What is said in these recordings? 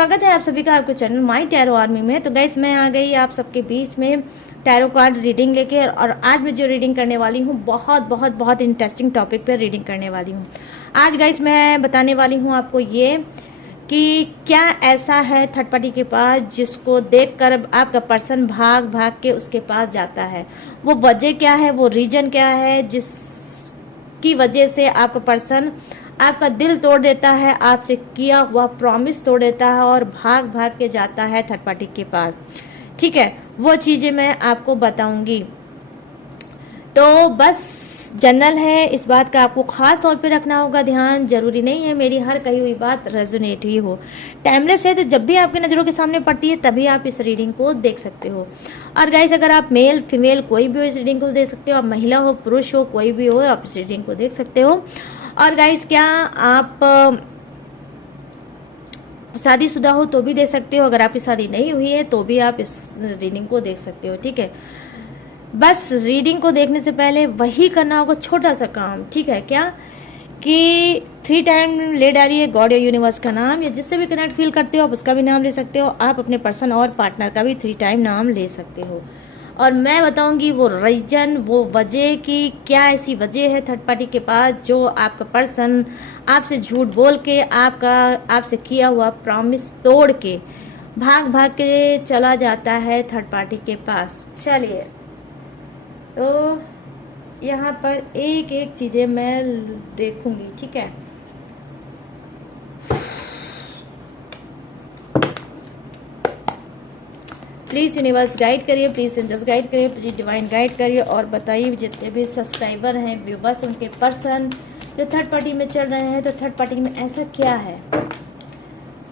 स्वागत है आप सभी का आपके चैनल माय टैरो आर्मी में। तो गाइस मैं आ गई आप सबके बीच में टैरो कार्ड रीडिंग लेके, और आज मैं जो रीडिंग करने वाली हूँ बहुत बहुत बहुत इंटरेस्टिंग टॉपिक पर रीडिंग करने वाली हूँ। आज गाइस मैं बताने वाली हूँ आपको ये कि क्या ऐसा है थर्ड पार्टी के पास जिसको देखकर आपका पर्सन भाग भाग के उसके पास जाता है। वो वजह क्या है, वो रीजन क्या है जिसकी वजह से आपका पर्सन आपका दिल तोड़ देता है, आपसे किया हुआ प्रॉमिस तोड़ देता है और भाग भाग के जाता है थर्ड पार्टी के पास। ठीक है, वो चीज़ें मैं आपको बताऊंगी। तो बस जनरल है, इस बात का आपको खास तौर पे रखना होगा ध्यान। जरूरी नहीं है मेरी हर कही हुई बात रेजोनेट ही हो, टाइमलेस है। तो जब भी आपकी नज़रों के सामने पड़ती है तभी आप इस रीडिंग को देख सकते हो। और गाइस अगर आप मेल फीमेल कोई भी हो इस रीडिंग को देख सकते हो, आप महिला हो पुरुष हो कोई भी हो आप इस रीडिंग को देख सकते हो। और गाइस क्या आप शादीशुदा हो तो भी दे सकते हो, अगर आपकी शादी नहीं हुई है तो भी आप इस रीडिंग को देख सकते हो। ठीक है, बस रीडिंग को देखने से पहले वही करना होगा छोटा सा काम। ठीक है, क्या कि 3 टाइम ले डालिए गॉड या यूनिवर्स का नाम, या जिससे भी कनेक्ट फील करते हो आप उसका भी नाम ले सकते हो। आप अपने पर्सन और पार्टनर का भी 3 टाइम नाम ले सकते हो। और मैं बताऊंगी वो रीजन, वो वजह कि क्या ऐसी वजह है थर्ड पार्टी के पास जो आपका पर्सन आपसे झूठ बोल के आपसे किया हुआ प्रॉमिस तोड़ के भाग भाग के चला जाता है थर्ड पार्टी के पास। चलिए, तो यहाँ पर एक एक चीज़ें मैं देखूंगी। ठीक है, प्लीज़ यूनिवर्स गाइड करिए, प्लीज़ एंजल्स गाइड करिए, प्लीज़ डिवाइन गाइड करिए। और बताइए जितने भी सब्सक्राइबर हैं व्यूवर्स, उनके पर्सन जो थर्ड पार्टी में चल रहे हैं, तो थर्ड पार्टी में ऐसा क्या है,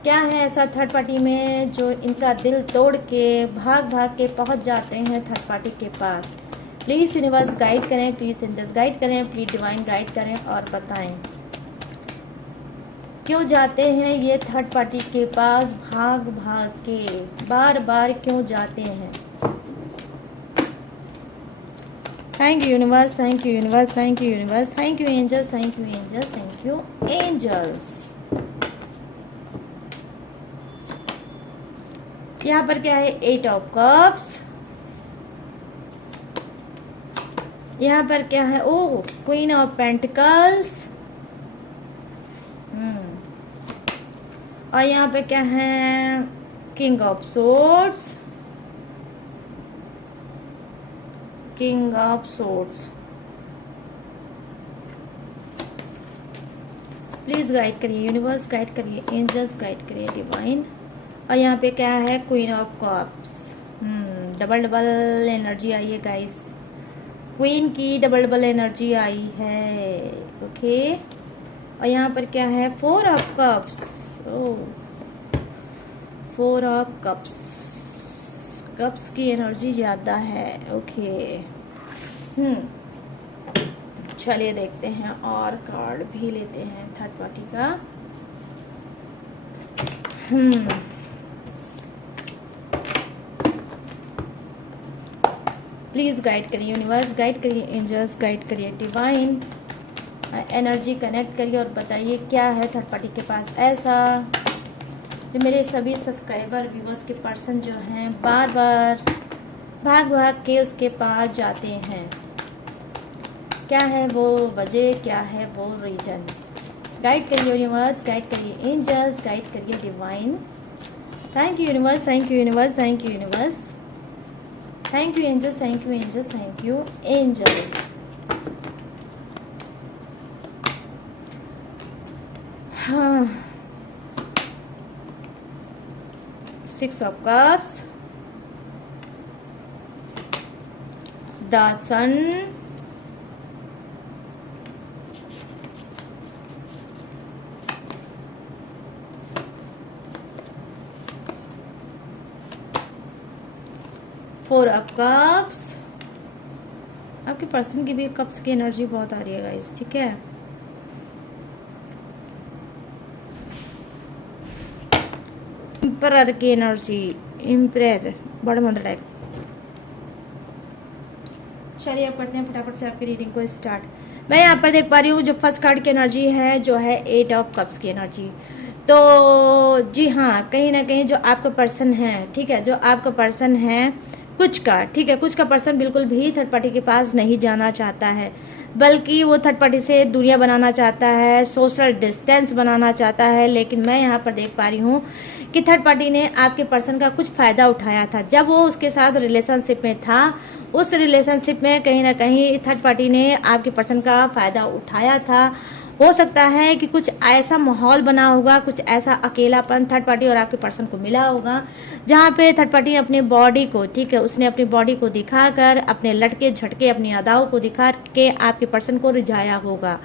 क्या है ऐसा थर्ड पार्टी में जो इनका दिल तोड़ के भाग भाग के पहुंच जाते हैं थर्ड पार्टी के पास। प्लीज़ यूनिवर्स गाइड करें, प्लीज़ एंजल्स गाइड करें, प्लीज़ डिवाइन गाइड करें और बताएं क्यों जाते हैं ये थर्ड पार्टी के पास भाग भाग के, बार बार क्यों जाते हैं। Thank you universe, thank you universe, thank you universe, thank you angels, thank you angels, thank you angels. यहाँ पर क्या है, 8 ऑफ कप्स। यहाँ पर क्या है, ओह क्वीन ऑफ पेंटिकल्स। और यहाँ पे क्या है, king of swords, king of swords. Please guide करिए यूनिवर्स, गाइड करिए एंजल्स, गाइड करिए डिवाइन। और यहाँ पे क्या है, queen of cups. Double double energy आई है गाइस, क्वीन की डबल डबल एनर्जी आई है। ओके, और यहाँ पर क्या है, 4 of cups. 4 of cups, cups की एनर्जी ज़्यादा है। ओके, चलिए देखते हैं और कार्ड भी लेते हैं थर्ड पार्टी का। प्लीज़ गाइड करिए यूनिवर्स, गाइड करिए एंजल्स, गाइड करिए डिवाइन, एनर्जी कनेक्ट करिए और बताइए क्या है थर्ड पार्टी के पास ऐसा जो मेरे सभी सब्सक्राइबर व्यूवर्स के पर्सन जो हैं बार बार भाग भाग के उसके पास जाते हैं। क्या है वो वजह, क्या है वो रीजन। गाइड करिए यूनिवर्स, गाइड करिए एंजल्स, गाइड करिए divine. Thank you universe, thank you universe, thank you universe, thank you angels, thank you angels, thank you angels. हाँ, 6 of cups, the sun, four of cups. आपके person की भी cups की energy बहुत आ रही है guys. ठीक है, एम्परर की एनर्जी, एम्परर बड़ा मंत्र टाइप। चलिए अब करते हैं फटाफट से आपकी रीडिंग को स्टार्ट। मैं यहाँ पर देख पा रही हूँ जो फर्स्ट कार्ड की एनर्जी है जो है 8 ऑफ कप्स की एनर्जी। तो जी हाँ, कहीं ना कहीं जो आपका पर्सन है, ठीक है, जो आपका पर्सन है कुछ का, ठीक है, कुछ का पर्सन बिल्कुल भी थर्ड पार्टी के पास नहीं जाना चाहता है, बल्कि वो थर्ड पार्टी से दूरियां बनाना चाहता है, सोशल डिस्टेंस बनाना चाहता है। लेकिन मैं यहाँ पर देख पा रही हूँ कि थर्ड पार्टी ने आपके पर्सन का कुछ फ़ायदा उठाया था। जब वो उसके साथ रिलेशनशिप में था, उस रिलेशनशिप में कहीं ना कहीं थर्ड पार्टी ने आपके पर्सन का फ़ायदा उठाया था। हो सकता है कि कुछ ऐसा माहौल बना होगा, कुछ ऐसा अकेलापन थर्ड पार्टी और आपके पर्सन को मिला होगा, जहाँ पे थर्ड पार्टी अपनी बॉडी को, ठीक है, उसने अपनी बॉडी को दिखाकर, अपने लटके झटके, अपनी अदाओं को दिखा के आपके पर्सन को रिझाया होगा।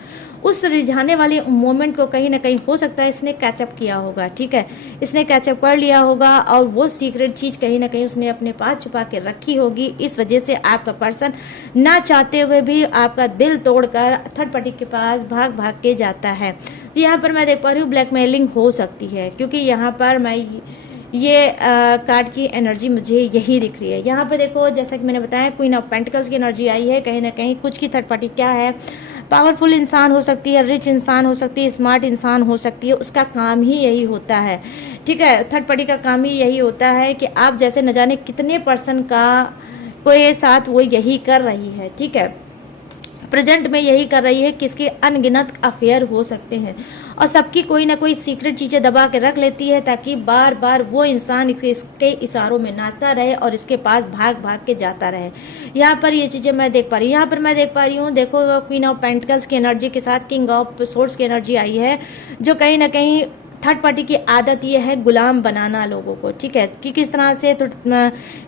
उस रिझाने वाले मोमेंट को कहीं ना कहीं हो सकता है इसने कैचअप किया होगा, ठीक है, इसने कैचअप कर लिया होगा और वो सीक्रेट चीज़ कहीं ना कहीं उसने अपने पास छुपा के रखी होगी। इस वजह से आपका पर्सन ना चाहते हुए भी आपका दिल तोड़कर थर्ड पार्टी के पास भाग भाग के जाता है। तो यहाँ पर मैं देख पा रही हूँ ब्लैकमेलिंग हो सकती है, क्योंकि यहाँ पर मैं ये कार्ड की एनर्जी मुझे यही दिख रही है। यहाँ पर देखो, जैसा कि मैंने बताया, क्वीन ऑफ पेंटिकल्स की एनर्जी आई है। कहीं ना कहीं कुछ की थर्ड पार्टी क्या है, पावरफुल इंसान हो सकती है, रिच इंसान हो सकती है, स्मार्ट इंसान हो सकती है, उसका काम ही यही होता है, ठीक है, थर्ड पार्टी का काम ही यही होता है कि आप जैसे न जाने कितने पर्सन का कोई साथ वो यही कर रही है, ठीक है, प्रेजेंट में यही कर रही है, किसके अनगिनत अफेयर हो सकते हैं और सबकी कोई ना कोई सीक्रेट चीज़ें दबा के रख लेती है ताकि बार बार वो इंसान इसके इशारों में नाचता रहे और इसके पास भाग भाग के जाता रहे। यहाँ पर ये चीज़ें मैं देख पा रही हूँ। यहाँ पर मैं देख पा रही हूँ, देखो, क्वीन ऑफ पेंटिकल्स की एनर्जी के साथ किंग ऑफ सोर्ड्स की एनर्जी आई है, जो कहीं ना कहीं थर्ड पार्टी की आदत ये है गुलाम बनाना लोगों को, ठीक है, कि किस तरह से तो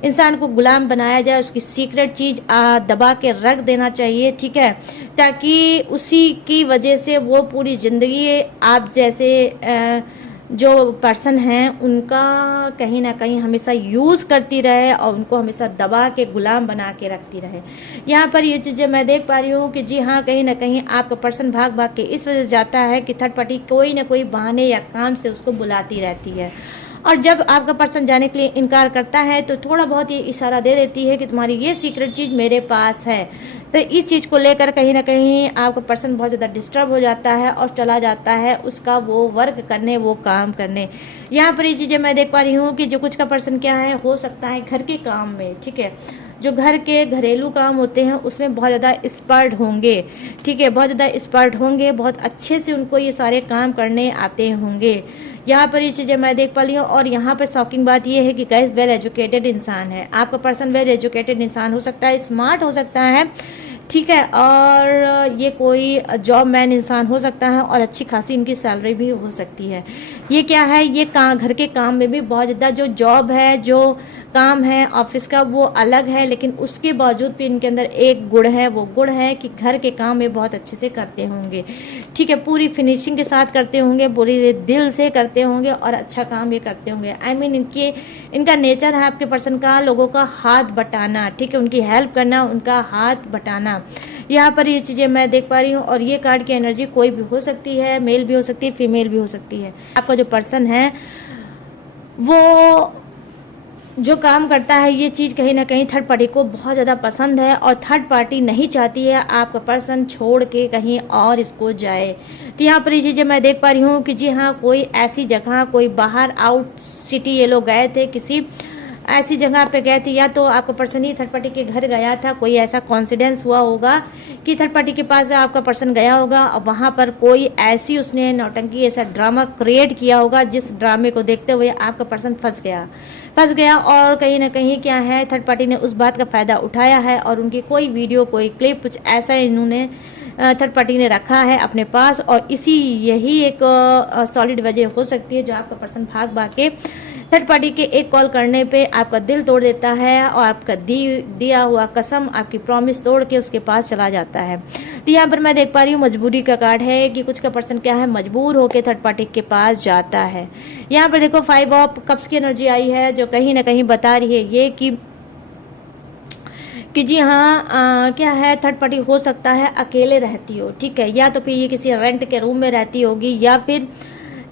इंसान को गुलाम बनाया जाए, उसकी सीक्रेट चीज़ दबा के रख देना चाहिए, ठीक है, ताकि उसी की वजह से वो पूरी ज़िंदगी आप जैसे जो पर्सन हैं उनका कहीं ना कहीं हमेशा यूज़ करती रहे और उनको हमेशा दबा के गुलाम बना के रखती रहे। यहाँ पर ये चीज़ें मैं देख पा रही हूँ कि जी हाँ, कहीं ना कहीं आपका पर्सन भाग भाग के इस वजह से जाता है कि थर्ड पार्टी कोई ना कोई बहाने या काम से उसको बुलाती रहती है, और जब आपका पर्सन जाने के लिए इनकार करता है तो थोड़ा बहुत ये इशारा दे देती है कि तुम्हारी ये सीक्रेट चीज़ मेरे पास है। तो इस चीज़ को लेकर कहीं ना कहीं आपका पर्सन बहुत ज़्यादा डिस्टर्ब हो जाता है और चला जाता है उसका वो वर्क करने, वो काम करने। यहाँ पर ये चीज़ें मैं देख पा रही हूँ कि जो कुछ का पर्सन क्या है, हो सकता है घर के काम में, ठीक है, जो घर के घरेलू काम होते हैं उसमें बहुत ज़्यादा एक्सपर्ट होंगे, ठीक है, बहुत ज़्यादा एक्सपर्ट होंगे, बहुत अच्छे से उनको ये सारे काम करने आते होंगे। यहाँ पर ये चीज़ें मैं देख पा रही हूँ। और यहाँ पर शॉकिंग बात ये है कि गाइस वेल एजुकेटेड इंसान है, आपका पर्सन वेल एजुकेटेड इंसान हो सकता है, स्मार्ट हो सकता है, ठीक है, और ये कोई जॉब मैन इंसान हो सकता है और अच्छी खासी इनकी सैलरी भी हो सकती है। ये क्या है, ये घर के काम में भी बहुत ज़्यादा जो जॉब है, जो काम है ऑफिस का, वो अलग है, लेकिन उसके बावजूद भी इनके अंदर एक गुण है, वो गुण है कि घर के काम में बहुत अच्छे से करते होंगे, ठीक है, पूरी फिनिशिंग के साथ करते होंगे, पूरे दिल से करते होंगे और अच्छा काम ये करते होंगे। आई मीन इनका नेचर है आपके पर्सन का लोगों का हाथ बटाना, ठीक है, उनकी हेल्प करना, उनका हाथ बटाना। यहाँ पर ये चीज़ें मैं देख पा रही हूँ। और ये कार्ड की एनर्जी कोई भी हो सकती है, मेल भी हो सकती है, फीमेल भी हो सकती है। आपका जो पर्सन है वो जो काम करता है, ये चीज़ कहीं ना कहीं थर्ड पार्टी को बहुत ज़्यादा पसंद है और थर्ड पार्टी नहीं चाहती है आपका पर्सन छोड़ के कहीं और इसको जाए। तो यहाँ पर ये चीज़ें मैं देख पा रही हूँ कि जी हाँ, कोई ऐसी जगह, कोई बाहर आउट सिटी ये लोग गए थे, किसी ऐसी जगह पे गए थे, या तो आपका पर्सन ही थर्ड पार्टी के घर गया था, कोई ऐसा कॉन्सिडेंस हुआ होगा कि थर्ड पार्टी के पास आपका पर्सन गया होगा और वहाँ पर कोई ऐसी उसने नौटंकी, ऐसा ड्रामा क्रिएट किया होगा जिस ड्रामे को देखते हुए आपका पर्सन फंस गया और कहीं ना कहीं क्या है, थर्ड पार्टी ने उस बात का फ़ायदा उठाया है और उनकी कोई वीडियो, कोई क्लिप, कुछ ऐसा इन्होंने थर्ड पार्टी ने रखा है अपने पास। और यही एक सॉलिड वजह हो सकती है जो आपका पर्सन भाग भाग के थर्ड पार्टी के एक कॉल करने पे आपका दिल तोड़ देता है और आपका दिया हुआ कसम, आपकी प्रॉमिस तोड़ के उसके पास चला जाता है। तो यहाँ पर मैं देख पा रही हूँ मजबूरी का कार्ड है कि कुछ का पर्सन क्या है, मजबूर होकर थर्ड पार्टी के पास जाता है। यहाँ पर देखो 5 ऑफ कप्स की एनर्जी आई है जो कहीं ना कहीं बता रही है ये कि जी हाँ, क्या है, थर्ड पार्टी हो सकता है अकेले रहती हो, ठीक है, या तो फिर ये किसी रेंट के रूम में रहती होगी या फिर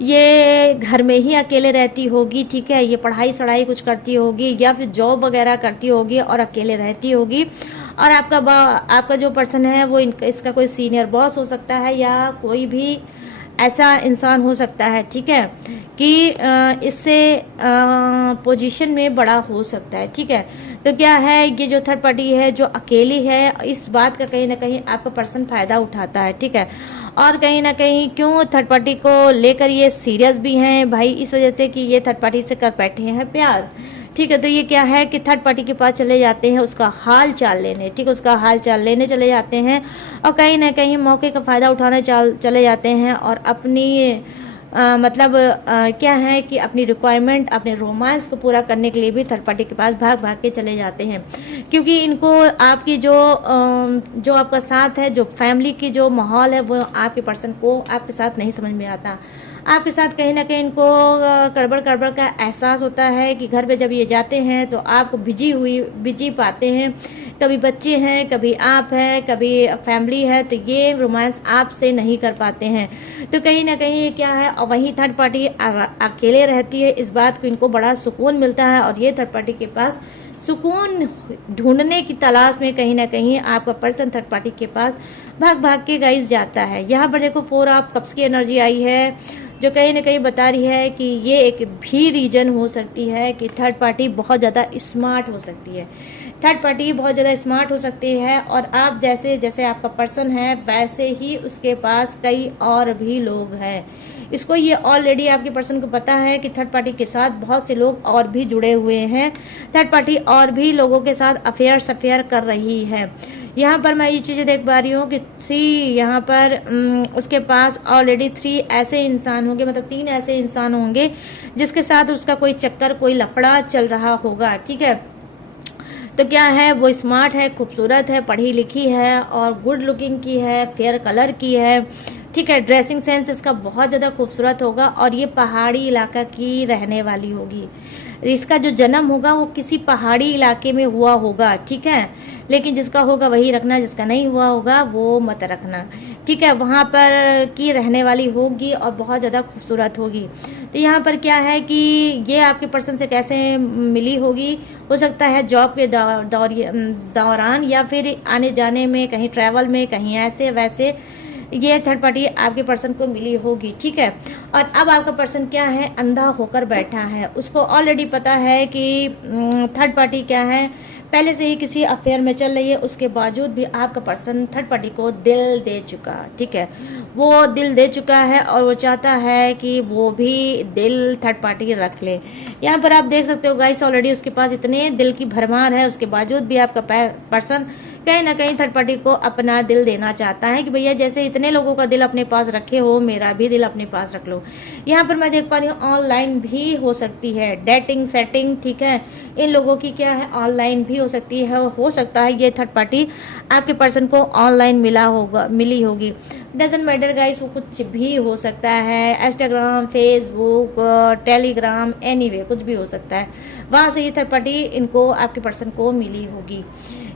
ये घर में ही अकेले रहती होगी, ठीक है, ये पढ़ाई सढ़ाई कुछ करती होगी या फिर जॉब वगैरह करती होगी और अकेले रहती होगी। और आपका जो पर्सन है वो इसका कोई सीनियर बॉस हो सकता है या कोई भी ऐसा इंसान हो सकता है, ठीक है, कि इससे पोजीशन में बड़ा हो सकता है, ठीक है। तो क्या है, ये जो थर्ड पार्टी है जो अकेली है, इस बात का कहीं ना कहीं आपका पर्सन फ़ायदा उठाता है, ठीक है। और कहीं ना कहीं क्यों थर्ड पार्टी को लेकर ये सीरियस भी हैं भाई, इस वजह से कि ये थर्ड पार्टी से कर बैठे हैं प्यार, ठीक है। तो ये क्या है कि थर्ड पार्टी के पास चले जाते हैं उसका हाल चाल लेने, ठीक है, उसका हाल चाल लेने चले जाते हैं और कहीं ना कहीं मौके का फ़ायदा उठाने चले जाते हैं और अपनी मतलब क्या है कि अपनी रिक्वायरमेंट, अपने रोमांस को पूरा करने के लिए भी थर्ड पार्टी के पास भाग भाग के चले जाते हैं, क्योंकि इनको आपकी जो आपका साथ है, जो फैमिली की जो माहौल है, वो आपके पर्सन को आपके साथ नहीं समझ में आता। आपके साथ कहीं ना कहीं इनको गड़बड़ गड़बड़ का एहसास होता है कि घर पे जब ये जाते हैं तो आपको बिजी पाते हैं, कभी बच्चे हैं, कभी आप हैं, कभी फैमिली है, तो ये रोमांस आपसे नहीं कर पाते हैं। तो कहीं ना कहीं ये क्या है, और वहीं थर्ड पार्टी अकेले रहती है, इस बात को इनको बड़ा सुकून मिलता है और ये थर्ड पार्टी के पास सुकून ढूंढने की तलाश में कहीं ना कहीं आपका पर्सन थर्ड पार्टी के पास भाग भाग के गाइस जाता है। यहाँ पर देखो 4 ऑफ कप्स की एनर्जी आई है, जो कहीं ना कहीं बता रही है कि ये एक भी रीजन हो सकती है कि थर्ड पार्टी बहुत ज़्यादा स्मार्ट हो सकती है, थर्ड पार्टी बहुत ज़्यादा स्मार्ट हो सकती है और आप जैसे जैसे आपका पर्सन है वैसे ही उसके पास कई और भी लोग हैं। इसको ये ऑलरेडी आपके पर्सन को पता है कि थर्ड पार्टी के साथ बहुत से लोग और भी जुड़े हुए हैं, थर्ड पार्टी और भी लोगों के साथ अफेयर कर रही है। यहाँ पर मैं ये चीज़ें देख पा रही हूँ कि 3 यहाँ पर उसके पास ऑलरेडी 3 ऐसे इंसान होंगे, मतलब 3 ऐसे इंसान होंगे जिसके साथ उसका कोई चक्कर, कोई लफड़ा चल रहा होगा, ठीक है। तो क्या है, वो स्मार्ट है, खूबसूरत है, पढ़ी लिखी है और गुड लुकिंग की है, फेयर कलर की है, ठीक है। ड्रेसिंग सेंस इसका बहुत ज़्यादा खूबसूरत होगा और ये पहाड़ी इलाका की रहने वाली होगी। इसका जो जन्म होगा वो किसी पहाड़ी इलाके में हुआ होगा, ठीक है। लेकिन जिसका होगा वही रखना, जिसका नहीं हुआ होगा वो मत रखना, ठीक है। वहाँ पर की रहने वाली होगी और बहुत ज़्यादा खूबसूरत होगी। तो यहाँ पर क्या है कि ये आपके पर्सन से कैसे मिली होगी, हो सकता है जॉब के दौरान या फिर आने जाने में, कहीं ट्रैवल में, कहीं ऐसे वैसे ये थर्ड पार्टी आपके पर्सन को मिली होगी, ठीक है। और अब आपका पर्सन क्या है, अंधा होकर बैठा है, उसको ऑलरेडी पता है कि थर्ड पार्टी क्या है, पहले से ही किसी अफेयर में चल रही है, उसके बावजूद भी आपका पर्सन थर्ड पार्टी को दिल दे चुका, ठीक है। वो दिल दे चुका है और वो चाहता है कि वो भी दिल थर्ड पार्टी रख ले। यहाँ पर आप देख सकते हो गाइस, ऑलरेडी उसके पास इतने दिल की भरमार है, उसके बावजूद भी आपका पर्सन कहीं ना कहीं थर्ड पार्टी को अपना दिल देना चाहता है कि भैया जैसे इतने लोगों का दिल अपने पास रखे हो, मेरा भी दिल अपने पास रख लो। यहाँ पर मैं देख पा रही हूँ ऑनलाइन भी हो सकती है, डेटिंग सेटिंग, ठीक है। इन लोगों की क्या है, ऑनलाइन भी हो सकती है, हो सकता है ये थर्ड पार्टी आपके पर्सन को ऑनलाइन मिली होगी। डजंट मैटर गाइस, वो कुछ भी हो सकता है, इंस्टाग्राम, फेसबुक, टेलीग्राम, एनीवे कुछ भी हो सकता है, वहाँ से ये थर्ड पार्टी इनको आपके पर्सन को मिली होगी।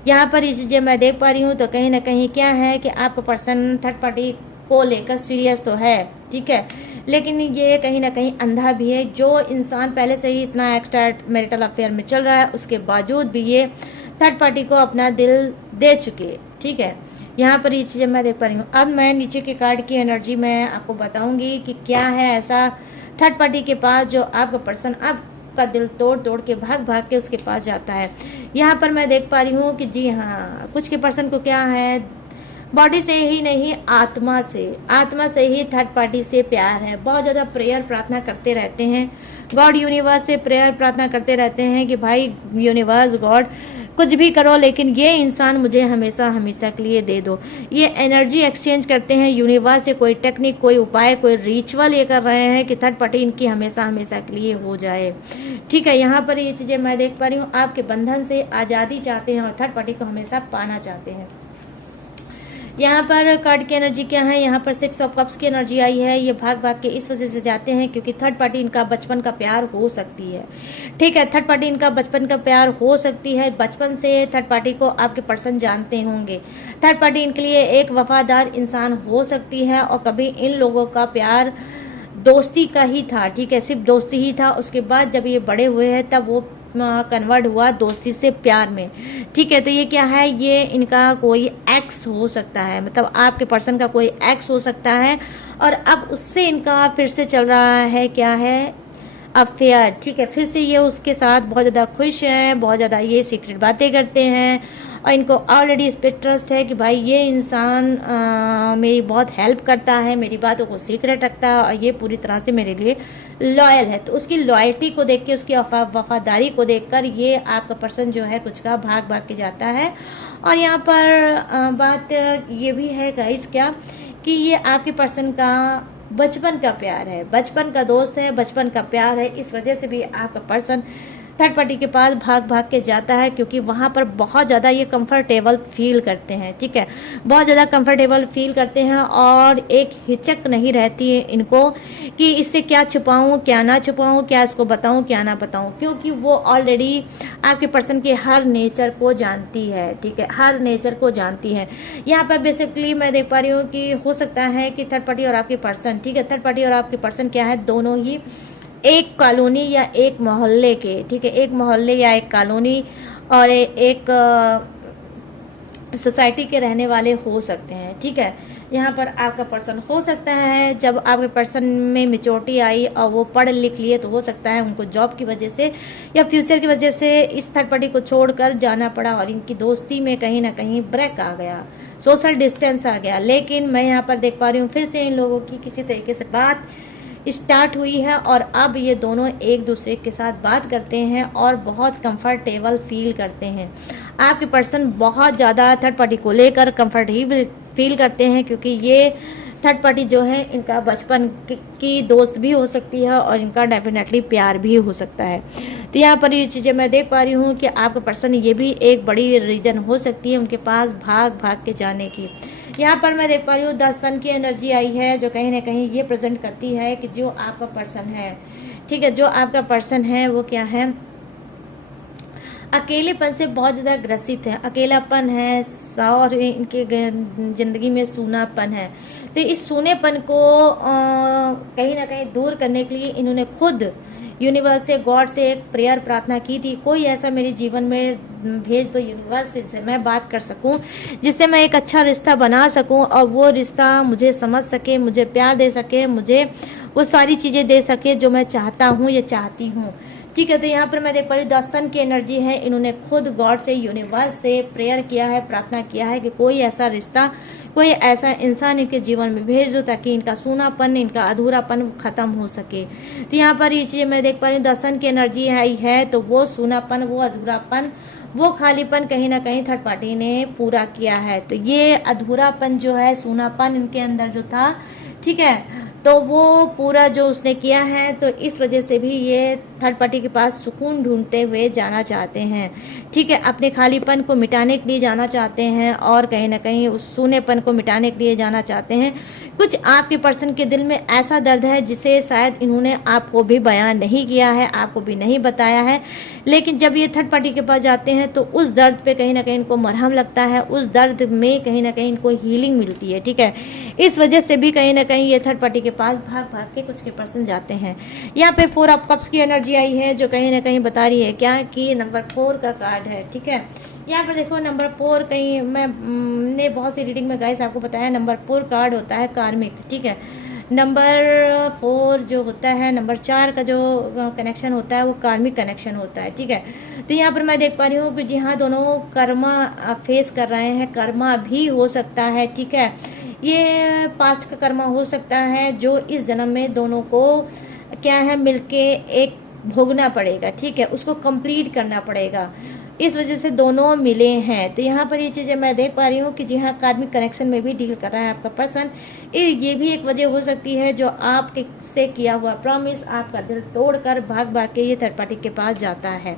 यहाँ पर ये चीज़ें मैं देख पा रही हूँ, तो कहीं ना कहीं क्या है कि आपका पर्सन थर्ड पार्टी को लेकर सीरियस तो है, ठीक है, लेकिन ये कहीं ना कहीं अंधा भी है। जो इंसान पहले से ही इतना एक्स्ट्रा मैरिटल अफेयर में चल रहा है, उसके बावजूद भी ये थर्ड पार्टी को अपना दिल दे चुके, ठीक है। यहाँ पर ये चीज़ें मैं देख पा रही हूँ। अब मैं नीचे के कार्ड की एनर्जी में आपको बताऊँगी कि क्या है ऐसा थर्ड पार्टी के पास जो आपका पर्सन का दिल तोड़ तोड़ के भाग भाग के उसके पास जाता है। यहाँ पर मैं देख पा रही हूँ कि जी हाँ, कुछ के पर्सन को क्या है, बॉडी से ही नहीं आत्मा से ही थर्ड पार्टी से प्यार है। बहुत ज़्यादा प्रेयर प्रार्थना करते रहते हैं, गॉड यूनिवर्स से प्रेयर प्रार्थना करते रहते हैं कि भाई यूनिवर्स, गॉड कुछ भी करो लेकिन ये इंसान मुझे हमेशा हमेशा के लिए दे दो। ये एनर्जी एक्सचेंज करते हैं यूनिवर्स से, कोई टेक्निक, कोई उपाय, कोई रिचुअल ये कर रहे हैं कि थर्ड पार्टी इनकी हमेशा हमेशा के लिए हो जाए, ठीक है। यहाँ पर ये चीज़ें मैं देख पा रही हूँ, आपके बंधन से आज़ादी चाहते हैं और थर्ड पार्टी को हमेशा पाना चाहते हैं। यहाँ पर कार्ड की एनर्जी क्या है, यहाँ पर 6 ऑफ कप्स की एनर्जी आई है। ये भाग भाग के इस वजह से जाते हैं क्योंकि थर्ड पार्टी इनका बचपन का प्यार हो सकती है, ठीक है। थर्ड पार्टी इनका बचपन का प्यार हो सकती है, बचपन से थर्ड पार्टी को आपके पर्सन जानते होंगे। थर्ड पार्टी इनके लिए एक वफादार इंसान हो सकती है और कभी इन लोगों का प्यार दोस्ती का ही था, ठीक है, सिर्फ दोस्ती ही था। उसके बाद जब ये बड़े हुए हैं तब वो कन्वर्ट हुआ दोस्ती से प्यार में, ठीक है। तो ये क्या है, ये इनका कोई एक्स हो सकता है, मतलब आपके पर्सन का कोई एक्स हो सकता है और अब उससे इनका फिर से चल रहा है, क्या है, अफेयर, ठीक है। फिर से ये उसके साथ बहुत ज़्यादा खुश हैं, बहुत ज़्यादा ये सीक्रेट बातें करते हैं और इनको ऑलरेडी इस पर ट्रस्ट है कि भाई ये इंसान मेरी बहुत हेल्प करता है, मेरी बातों को सीक्रेट रखता है और ये पूरी तरह से मेरे लिए लॉयल है। तो उसकी लॉयल्टी को देख के, उसकी वफादारी को देखकर ये आपका पर्सन जो है कुछ का भाग भाग के जाता है। और यहाँ पर बात ये भी है गाइस क्या, कि ये आपके पर्सन का बचपन का प्यार है, बचपन का दोस्त है, बचपन का प्यार है। इस वजह से भी आपका पर्सन थर्ड पार्टी के पास भाग भाग के जाता है, क्योंकि वहाँ पर बहुत ज़्यादा ये कंफर्टेबल फील करते हैं, ठीक है, बहुत ज़्यादा कंफर्टेबल फील करते हैं और एक हिचक नहीं रहती है इनको कि इससे क्या छुपाऊँ क्या ना छुपाऊँ, क्या इसको बताऊँ क्या ना बताऊँ, क्योंकि वो ऑलरेडी आपके पर्सन के हर नेचर को जानती है, ठीक है, हर नेचर को जानती है। यहाँ पर बेसिकली मैं देख पा रही हूँ कि हो सकता है कि थर्ड पार्टी और आपके पर्सन, ठीक है, थर्ड पार्टी और आपके पर्सन क्या है, दोनों ही एक कॉलोनी या एक मोहल्ले के, ठीक है, एक मोहल्ले या एक कॉलोनी और एक सोसाइटी के रहने वाले हो सकते हैं, ठीक है। यहाँ पर आपका पर्सन हो सकता है जब आपके पर्सन में मेच्योरिटी आई और वो पढ़ लिख लिए तो हो सकता है उनको जॉब की वजह से या फ्यूचर की वजह से इस थर्ड पार्टी को छोड़कर जाना पड़ा और इनकी दोस्ती में कहीं ना कहीं ब्रेक आ गया, सोशल डिस्टेंस आ गया। लेकिन मैं यहाँ पर देख पा रही हूँ फिर से इन लोगों की किसी तरीके से बात स्टार्ट हुई है और अब ये दोनों एक दूसरे के साथ बात करते हैं और बहुत कंफर्टेबल फील करते हैं। आपके पर्सन बहुत ज़्यादा थर्ड पार्टी को लेकर कंफर्टेबल फील करते हैं, क्योंकि ये थर्ड पार्टी जो है इनका बचपन की दोस्त भी हो सकती है और इनका डेफिनेटली प्यार भी हो सकता है। तो यहाँ पर ये चीज़ें मैं देख पा रही हूँ कि आपका पर्सन, ये भी एक बड़ी रीज़न हो सकती है उनके पास भाग भाग के जाने की। यहाँ पर मैं देख पा रही हूँ 10 सन की एनर्जी आई है, जो कहीं ना कहीं ये प्रेजेंट करती है कि जो आपका पर्सन है, ठीक है, जो आपका पर्सन है वो क्या है, अकेलेपन से बहुत ज़्यादा ग्रसित है, अकेलापन है और इनके ज़िंदगी में सूनापन है। तो इस सूनेपन को कहीं ना कहीं दूर करने के लिए इन्होंने खुद यूनिवर्स से, गॉड से एक प्रेयर प्रार्थना की थी, कोई ऐसा मेरे जीवन में भेज दो यूनिवर्स से मैं बात कर सकूं, जिससे मैं एक अच्छा रिश्ता बना सकूं और वो रिश्ता मुझे समझ सके, मुझे प्यार दे सके, मुझे वो सारी चीज़ें दे सके जो मैं चाहता हूं या चाहती हूं, ठीक है। तो यहाँ पर मैं देख पा रही हूँ 10 सन की एनर्जी है, इन्होंने खुद गॉड से, यूनिवर्स से प्रेयर किया है, प्रार्थना किया है कि कोई ऐसा रिश्ता, कोई ऐसा इंसान इनके जीवन में भेज दो ताकि इनका सूनापन, इनका अधूरापन खत्म हो सके। तो यहाँ पर ये चीज़ें मैं देख पा रही हूँ 10 सन की एनर्जी आई है, तो वो सूनापन, वो अधूरापन, वो खालीपन कहीं ना कहीं थर्ड पार्टी ने पूरा किया है। तो ये अधूरापन जो है, सूनापन इनके अंदर जो था, ठीक है, तो वो पूरा जो उसने किया है, तो इस वजह से भी ये थर्ड पार्टी के पास सुकून ढूंढते हुए जाना चाहते हैं, ठीक है, अपने खालीपन को मिटाने के लिए जाना चाहते हैं और कहीं ना कहीं उस सूनेपन को मिटाने के लिए जाना चाहते हैं। कुछ आपके पर्सन के दिल में ऐसा दर्द है जिसे शायद इन्होंने आपको भी बयान नहीं किया है, आपको भी नहीं बताया है, लेकिन जब ये थर्ड पार्टी के पास जाते हैं तो उस दर्द पे कहीं ना कहीं इनको मरहम लगता है, उस दर्द में कहीं ना कहीं इनको हीलिंग मिलती है, ठीक है। इस वजह से भी कहीं ना कहीं ये थर्ड पार्टी के पास भाग भाग के कुछ के पर्सन जाते हैं। यहाँ पे 4 ऑफ कप्स की एनर्जी आई है, जो कहीं ना कहीं बता रही है क्या, कि नंबर 4 का कार्ड है, ठीक है। यहाँ पर देखो नंबर 4, कहीं मैंने बहुत सी रीडिंग में गाइस आपको बताया नंबर 4 कार्ड होता है कार्मिक, ठीक है। नंबर 4 जो होता है, नंबर 4 का जो कनेक्शन होता है वो कार्मिक कनेक्शन होता है, ठीक है। तो यहाँ पर मैं देख पा रही हूँ कि जी हाँ, दोनों कर्मा फेस कर रहे हैं, कर्मा भी हो सकता है, ठीक है, ये पास्ट का कर्मा हो सकता है जो इस जन्म में दोनों को क्या है मिलके एक भोगना पड़ेगा, ठीक है, उसको कंप्लीट करना पड़ेगा, इस वजह से दोनों मिले हैं। तो यहाँ पर ये चीज़ें मैं देख पा रही हूँ कि जी हाँ, कार्मिक कनेक्शन में भी डील कर रहा है आपका पर्सन। ये भी एक वजह हो सकती है जो आपके से किया हुआ प्रॉमिस आपका दिल तोड़कर भाग भाग के ये थर्ड पार्टी के पास जाता है।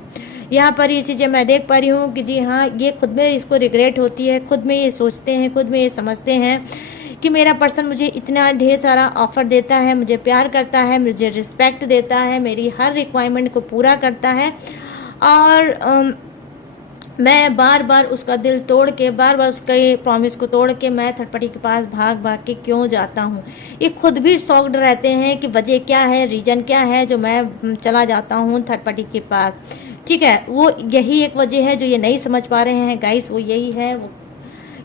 यहाँ पर ये चीज़ें मैं देख पा रही हूँ कि जी हाँ, ये खुद में इसको रिग्रेट होती है, खुद में ये सोचते हैं, खुद में ये समझते हैं कि मेरा पर्सन मुझे इतना ढेर सारा ऑफर देता है, मुझे प्यार करता है, मुझे रिस्पेक्ट देता है, मेरी हर रिक्वायरमेंट को पूरा करता है और मैं बार बार उसका दिल तोड़ के, बार बार उसके प्रॉमिस को तोड़ के मैं थर्ड पार्टी के पास भाग भाग के क्यों जाता हूँ। ये खुद भी शॉक्ड रहते हैं कि वजह क्या है, रीज़न क्या है जो मैं चला जाता हूँ थर्ड पार्टी के पास, ठीक है। वो यही एक वजह है जो ये नहीं समझ पा रहे हैं गाइस, वो यही है वो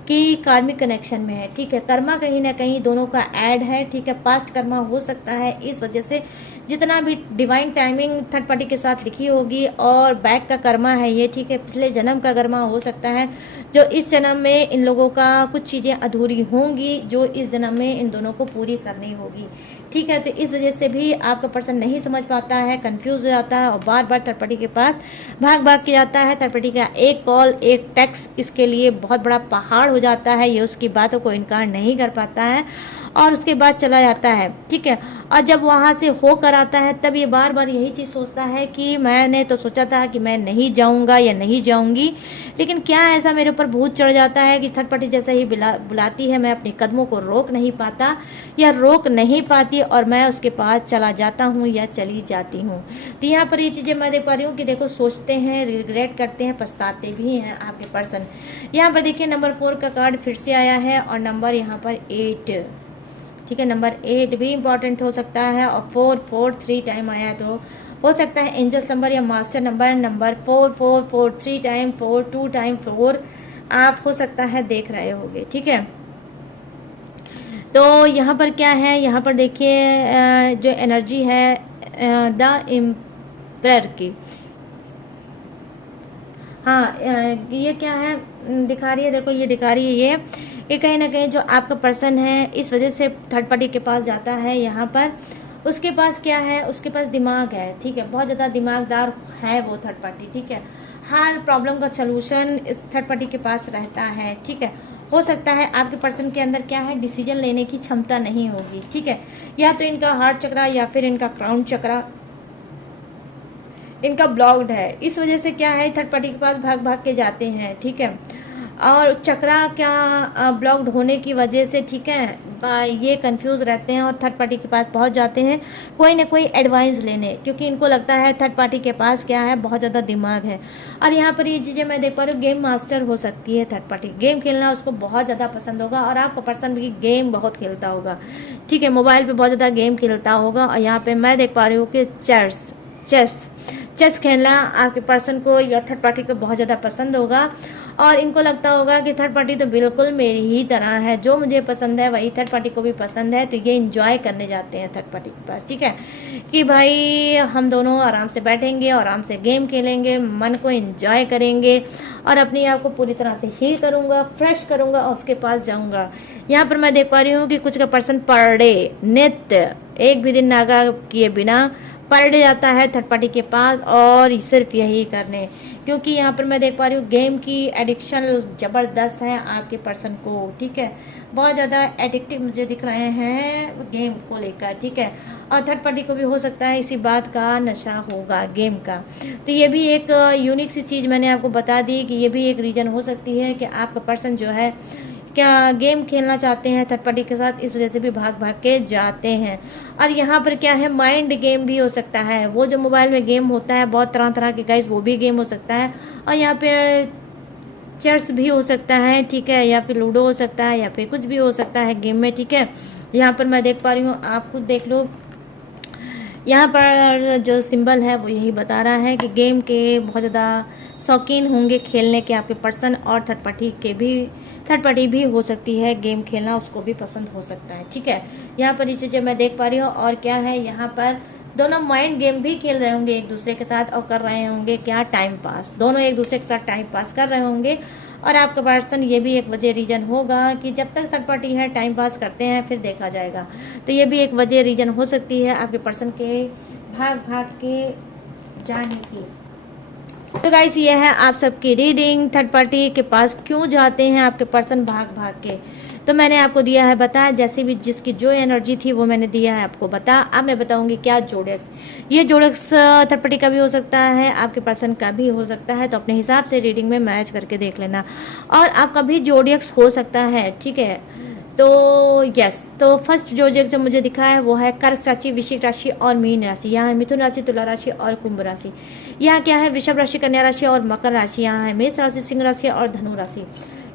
कि कार्मिक कनेक्शन में है। ठीक है, कर्मा कहीं ना कहीं दोनों का ऐड है। ठीक है, पास्ट कर्मा हो सकता है, इस वजह से जितना भी डिवाइन टाइमिंग थर्ड पार्टी के साथ लिखी होगी, और बैक का कर्मा है ये। ठीक है, पिछले जन्म का कर्मा हो सकता है जो इस जन्म में इन लोगों का कुछ चीज़ें अधूरी होंगी जो इस जन्म में इन दोनों को पूरी करनी होगी। ठीक है, तो इस वजह से भी आपका पर्सन नहीं समझ पाता है, कंफ्यूज हो जाता है और बार बार थर्ड पार्टी के पास भाग भाग के जाता है। थर्ड पार्टी का एक कॉल, एक टेक्स्ट इसके लिए बहुत बड़ा पहाड़ हो जाता है। ये उसकी बातों को इनकार नहीं कर पाता है और उसके बाद चला जाता है। ठीक है, और जब वहाँ से होकर आता है तब ये बार बार यही चीज़ सोचता है कि मैंने तो सोचा था कि मैं नहीं जाऊँगा या नहीं जाऊँगी, लेकिन क्या ऐसा मेरे ऊपर भूत चढ़ जाता है कि थर्ड पार्टी जैसा ही बुलाती है, मैं अपने कदमों को रोक नहीं पाता या रोक नहीं पाती और मैं उसके पास चला जाता हूँ या चली जाती हूँ। तो यहाँ पर ये चीज़ें मैं देख पा रही हूँ कि देखो, सोचते हैं, रिग्रेट करते हैं, पछताते भी हैं आपके पर्सन। यहाँ पर देखिए नंबर 4 का कार्ड फिर से आया है और नंबर यहाँ पर 8। ठीक है, नंबर 8 भी इम्पॉर्टेंट हो सकता है और 4 3 टाइम आया तो हो सकता है एंजल्स नंबर या मास्टर नंबर 4 3 टाइम 4 2 टाइम 4 आप हो सकता है देख रहे होंगे। ठीक है, तो यहाँ पर क्या है, यहाँ पर देखिए जो एनर्जी है द एम्परर की। हाँ, ये क्या है दिखा रही है, देखो ये दिखा रही है ये कहीं ना कहीं जो आपका पर्सन है इस वजह से थर्ड पार्टी के पास जाता है। यहाँ पर उसके पास क्या है, उसके पास दिमाग है। ठीक है, बहुत ज़्यादा दिमागदार है वो थर्ड पार्टी। ठीक है, हर प्रॉब्लम का सलूशन इस थर्ड पार्टी के पास रहता है। ठीक है, हो सकता है आपके पर्सन के अंदर क्या है, डिसीजन लेने की क्षमता नहीं होगी। ठीक है, या तो इनका हार्ट चक्रा या फिर इनका क्राउन चक्रा इनका ब्लॉक्ड है, इस वजह से क्या है थर्ड पार्टी के पास भाग भाग के जाते हैं। ठीक है, और चक्रा क्या ब्लॉक्ड होने की वजह से ठीक है ये कंफ्यूज रहते हैं और थर्ड पार्टी के पास पहुंच जाते हैं कोई ना कोई एडवाइस लेने, क्योंकि इनको लगता है थर्ड पार्टी के पास क्या है, बहुत ज़्यादा दिमाग है। और यहाँ पर ये चीज़ें मैं देख पा रही हूँ, गेम मास्टर हो सकती है थर्ड पार्टी, गेम खेलना उसको बहुत ज़्यादा पसंद होगा और आपका पर्सन भी गेम बहुत खेलता होगा। ठीक है, मोबाइल पर बहुत ज़्यादा गेम खेलता होगा। और यहाँ पर मैं देख पा रही हूँ कि चेस खेलना आपके पर्सन को या थर्ड पार्टी को बहुत ज़्यादा पसंद होगा और इनको लगता होगा कि थर्ड पार्टी तो बिल्कुल मेरी ही तरह है, जो मुझे पसंद है वही थर्ड पार्टी को भी पसंद है। तो ये इंजॉय करने जाते हैं थर्ड पार्टी के पास। ठीक है, कि भाई हम दोनों आराम से बैठेंगे और आराम से गेम खेलेंगे, मन को इंजॉय करेंगे और अपने आप को पूरी तरह से हील करूँगा, फ्रेश करूँगा और उसके पास जाऊँगा। यहाँ पर मैं देख पा रही हूँ कि कुछ का पर्सन पर डे नित्य एक भी दिन नागा किए बिना पर डे जाता है थर्ड पार्टी के पास और सिर्फ यही करने, क्योंकि यहाँ पर मैं देख पा रही हूँ गेम की एडिक्शन ज़बरदस्त है आपके पर्सन को। ठीक है, बहुत ज़्यादा एडिक्टिव मुझे दिख रहे हैं गेम को लेकर। ठीक है, और थर्ड पार्टी को भी हो सकता है इसी बात का नशा होगा गेम का। तो ये भी एक यूनिक सी चीज़ मैंने आपको बता दी कि ये भी एक रीज़न हो सकती है कि आपका पर्सन जो है क्या गेम खेलना चाहते हैं थर्ड पार्टी के साथ, इस वजह से भी भाग भाग के जाते हैं। और यहाँ पर क्या है, माइंड गेम भी हो सकता है, वो जो मोबाइल में गेम होता है बहुत तरह तरह के गाइस, वो भी गेम हो सकता है। और यहाँ पे चेस भी हो सकता है। ठीक है, या फिर लूडो हो सकता है या फिर कुछ भी हो सकता है गेम में। ठीक है, यहाँ पर मैं देख पा रही हूँ, आप खुद देख लो, यहाँ पर जो सिंबल है वो यही बता रहा है कि गेम के बहुत ज़्यादा शौकीन होंगे खेलने के आपके पर्सन और थर्ड पार्टी भी हो सकती है गेम खेलना, उसको भी पसंद हो सकता है। ठीक है, यहाँ पर ये चीज़ें मैं देख पा रही हूँ। और क्या है, यहाँ पर दोनों माइंड गेम भी खेल रहे होंगे एक दूसरे के साथ और कर रहे होंगे क्या, टाइम पास, दोनों एक दूसरे के साथ टाइम पास कर रहे होंगे। और आपका पर्सन ये भी एक वजह रीज़न होगा कि जब तक थर्ड पार्टी है टाइम पास करते हैं फिर देखा जाएगा। तो ये भी एक वजह रीज़न हो सकती है आपके पर्सन के भाग भाग के जाने की। तो गाइस ये है आप सबकी रीडिंग, थर्ड पार्टी के पास क्यों जाते हैं आपके पर्सन भाग भाग के। तो मैंने आपको दिया है बता, जैसे भी जिसकी जो एनर्जी थी वो मैंने दिया है आपको बता। अब मैं बताऊंगी क्या जोड़ेक्स, ये जोड़ेक्स थर्ड पार्टी का भी हो सकता है, आपके पर्सन का भी हो सकता है, तो अपने हिसाब से रीडिंग में मैच करके देख लेना। और आपका भी जोड़ेक्स हो सकता है। ठीक है, तो यस, तो फर्स्ट जोड़ेक्स जो मुझे दिखा है वो है कर्क राशि, वृश्चिक राशि और मीन राशि। यहाँ है मिथुन राशि, तुला राशि और कुंभ राशि। यहाँ क्या है, वृषभ राशि, कन्या राशि और मकर राशि। यहाँ है मेष राशि, सिंह राशि और धनु राशि।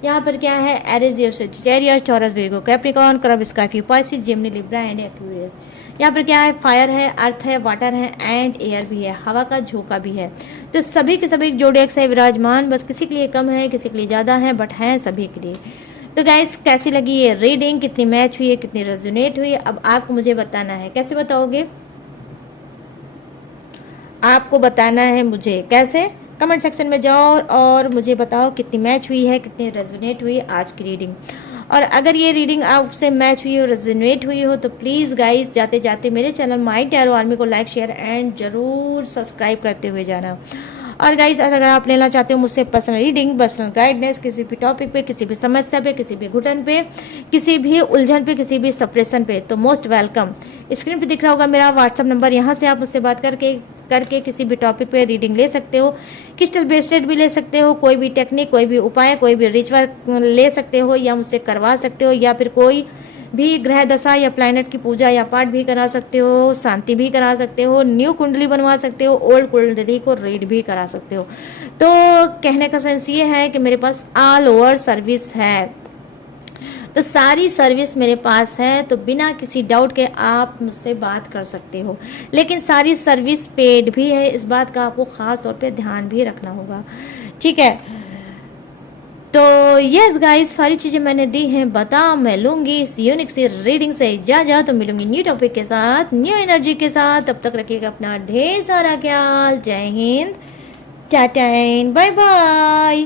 यहाँ पर क्या है, Aries, Sagittarius, Taurus, Virgo, Capricorn, crab, Scorpio, Pisces, Gemini, Libra and Aquarius. यहाँ पर क्या है, फायर है, अर्थ है, वाटर है एंड एयर भी है, हवा का झोंका भी है। तो सभी के सभी जोडिएक्स है विराजमान, बस किसी के लिए कम है, किसी के लिए ज़्यादा है, बट हैं सभी के लिए। तो गाइस कैसी लगी ये रीडिंग, कितनी मैच हुई है, कितनी रेजोनेट हुई है, अब आपको मुझे बताना है। कैसे बताओगे? आपको बताना है मुझे कैसे, कमेंट सेक्शन में जाओ और मुझे बताओ कितनी मैच हुई है, कितनी रेजोनेट हुई है आज की रीडिंग। और अगर ये रीडिंग आपसे मैच हुई हो, रेजोनेट हुई हो, तो प्लीज़ गाइस जाते जाते मेरे चैनल माय टैरो आर्मी को लाइक शेयर एंड जरूर सब्सक्राइब करते हुए जाना। और गाइस अगर आप लेना चाहते हो मुझसे पर्सनल रीडिंग, पर्सनल गाइडेंस, किसी भी टॉपिक पे, किसी भी समस्या पे, किसी भी घुटन पे, किसी भी उलझन पे, किसी भी सप्रेशन पे, तो मोस्ट वेलकम। स्क्रीन पे दिख रहा होगा मेरा व्हाट्सअप नंबर, यहाँ से आप मुझसे बात करके किसी भी टॉपिक पे रीडिंग ले सकते हो। क्रिस्टल ब्रेसलेट भी ले सकते हो, कोई भी टेक्निक, कोई भी उपाय, कोई भी रिचुअल ले सकते हो या मुझसे करवा सकते हो, या फिर कोई भी ग्रह दशा या प्लैनेट की पूजा या पाठ भी करा सकते हो, शांति भी करा सकते हो, न्यू कुंडली बनवा सकते हो, ओल्ड कुंडली को रीड भी करा सकते हो। तो कहने का सेंस ये है कि मेरे पास ऑल ओवर सर्विस है, तो सारी सर्विस मेरे पास है, तो बिना किसी डाउट के आप मुझसे बात कर सकते हो। लेकिन सारी सर्विस पेड भी है, इस बात का आपको ख़ास तौर पे ध्यान भी रखना होगा, ठीक है। तो यस गाइस, सारी चीज़ें मैंने दी हैं, बता मैं लूँगी इस यूनिक सी रीडिंग से इजाज़त, तो मिलूंगी न्यू टॉपिक के साथ, न्यू एनर्जी के साथ। तब तक रखिएगा अपना ढेर सारा ख्याल। जय हिंद, टाटा एंड बाय बाय।